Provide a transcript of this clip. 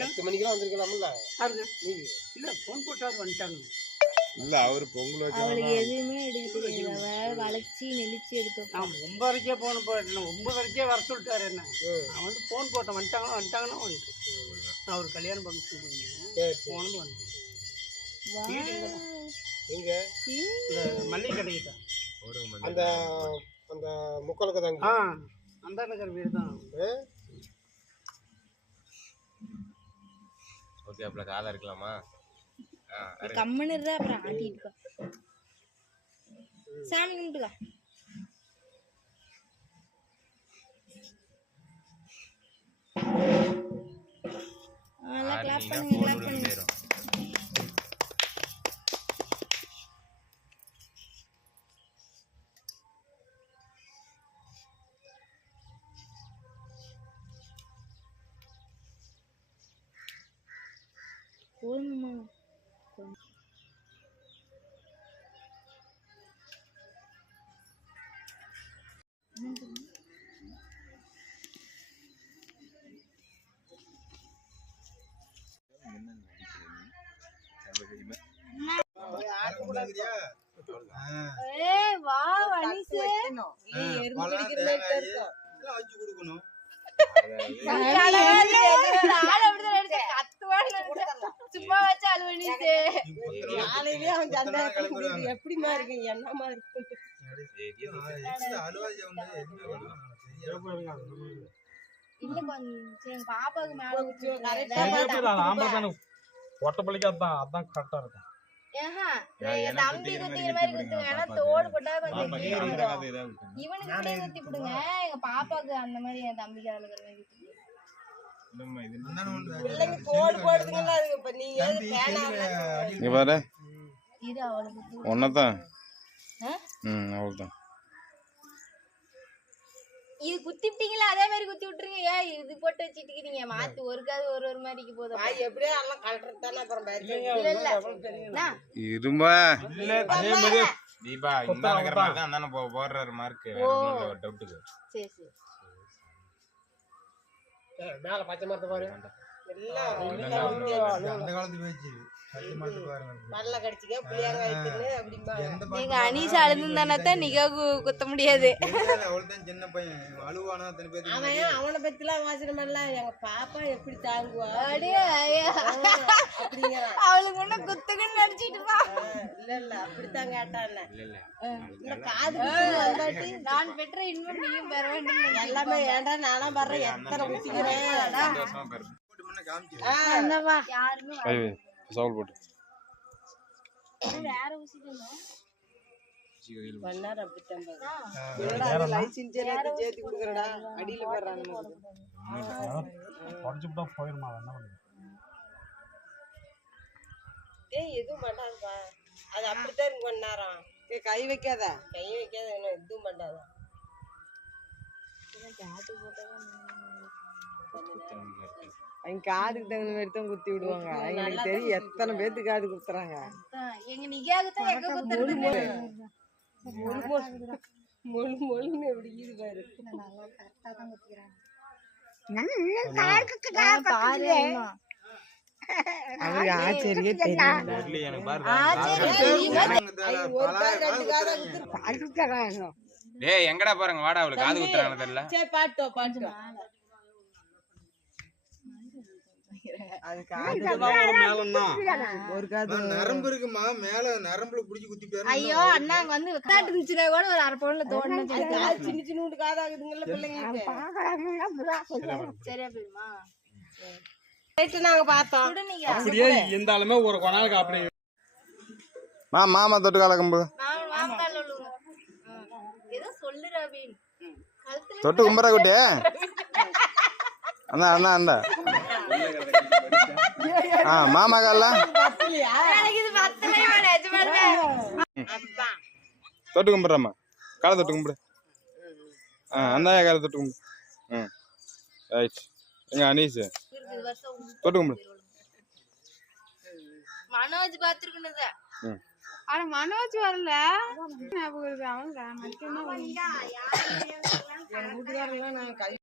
10 மணிக்கெல்லாம் வந்திருக்கலாம்ல பாருங்க நீங்க இல்ல போன் போட்டாது வந்துட்டாங்க இல்ல அவரு பொங்கல் வச்சு அவளுக்கு எதுவுமே எடுக்க தெரியாது. வளைச்சி நெளிச்சு எடுத்தோம். நான் 9:30 போன போயிட்டேன் 9:30 வர சொல்லிட்டாரு என்ன நான் வந்து போன் போட்டேன் வந்துட்டாங்கன்னா வந்துட்டு நான் ஒரு கல்யாணம் ஃபங்க்ஷன் போயிருந்தேன் போனது வந்துட்டேன் எங்க இந்த மல்லிகை கடைக்கிட்ட அந்த அந்த முக்கலுக்கு தாங்க அந்த நகர் வீடு தான் ஓகே அப்ப காலா இருக்கலாமா கம்மனு இருந்தா அப்புறம் ஆட்டிட்டு சாமி கும்பிட்டுக்கா. கிளாப் பண்ணுங்க கிளாப் பண்ணுங்க. போதுமா வா வனிசு சும்மா வச்சு அது வனிசு எப்படிமா இருக்கு என்னமா இருக்கு இல்ல கொஞ்சம் பாப்பாவுக்கு மேல ஒட்டப்பள்ளிக்கு அதான் கரெக்டா இருக்கும். தம்பி குத்திக்கிற மாதிரி குத்துங்க. ஏன்னா தோடு போட்டா கொஞ்சம் இவனுக்கு இப்படியே குத்தி விடுங்க. எங்க பாப்பாக்கு அந்த மாதிரி என் தம்பிக்கு அதுல மாதிரி தோடு போடுதுங்களா இப்ப நீங்க பாரு இது அவளுக்கு ஒன்னதான் அவ்வளவுதான் இது குத்தி விட்டீங்களா அதே மாதிரி குத்தி விட்டுருங்க. ஏன் இது போட்டு வச்சுட்டீங்க மாத்து ஒருக்காது ஒரு மாதிரிக்கு போதும் எப்படியா எல்லாம் கலெக்டர் தானே அப்புறம் இரும்பா அதே மாதிரி தீபா இந்த நகர் மாதிரி தான் அந்தானே போடுறாரு மார்க் வேற ஒண்ணும் இல்ல டவுட்டுக்கு. சரி சரி மேல பச்சை மரத்தை பாரு எல்லாம் அந்த காலத்து பேச்சு பச்சை மரத்தை பாருங்க மல்ல கடிச்சிக்க புளியாங்க வைத்துன்னு அப்படிம்பாங்க. நீங்க அனீஷா அழுந்தானே நிகா குத்த முடியாது. அவள்தான் சின்ன பையன் அழுவானா அத்தனை பேர் அவனை பத்திலாம் வாசனை பண்ணலாம் எங்க பாப்பா எப்படி தாங்குவா அப்படிங்கிறான். அவளுக்கு முன்ன குத்துக்குன்னு நடிச்சிட்டுப்பா. இல்ல அப்படித்தான் கேட்டான். இல்ல காது நான் பெற்ற இன்பம் நீயும் பெற வேண்டும். எல்லாமே ஏன்டா நானும் வர்றேன் எத்தனை ஊத்திக்கிறேன் யாருமே சவுல் போட்டு வேற ஊசிக்கணும் பண்ணாரு அப்படித்தான் சேர்த்து கொடுக்குறடா அடியில போடுறாங்க உடச்சுட்டா போயிருமா என்ன பண்ணுது எதுவும் மாட்டாங்கப்பா அது அப்படித்தான் இருக்கு கொஞ்ச நேரம் கை வைக்காத எதுவும் மாட்டாத அவங்க காதுக்கு தகுந்த மாதிரி தான் குத்தி விடுவாங்க. அவங்களுக்கு தெரியும் எத்தனை பேத்துக்கு காது குத்துறாங்க. எங்க நிகாவுக்கு எங்க குத்துறது மொழு மொழுன்னு எப்படி இது பாரு கரெக்டா தான் குத்துறாங்க. அவருக்கு ஆச்சரியே தெரியும். டேய் எங்கடா பாருங்க வாடா அவளுக்கு காது குத்துறாங்க தெரியல. சரி பாட்டோ பாட்டோ ஒரு காது நரம்பு இருக்குமா மேல நரம்புல புடிச்சு குத்தி போயிரு. ஐயோ அண்ணா அங்க வந்து விளையாட்டு இருந்துச்சுனா கூட ஒரு அரை பவுன்ல தோணணும். சின்ன சின்ன காதாகுதுங்கல்ல பிள்ளைங்களுக்கு சரியா போயிடுமா? நாங்க பார்த்தோம் அப்படியே இருந்தாலுமே ஒரு கொனாலுக்கு அப்படியே மாமா தொட்டு கால கம்பு ஏதோ சொல்லு ரவீன் தொட்டு கும்பரா குட்டி அண்ணா அண்ணா அண்ணா மாமா கால தொட்டு கும்பிட்றாம்மா காலை தொட்டு கும்பிடு. அந்த காலை தொட்டு கும்பிடு. ரைட் எங்க அனீஸ் தொட்டு கும்பிடு. மனோஜ் பாத்துருக்கணுதா ஆனா மனோஜ் வரல ஞாபகம் இருக்கு. அவங்க வீட்டுக்காரங்க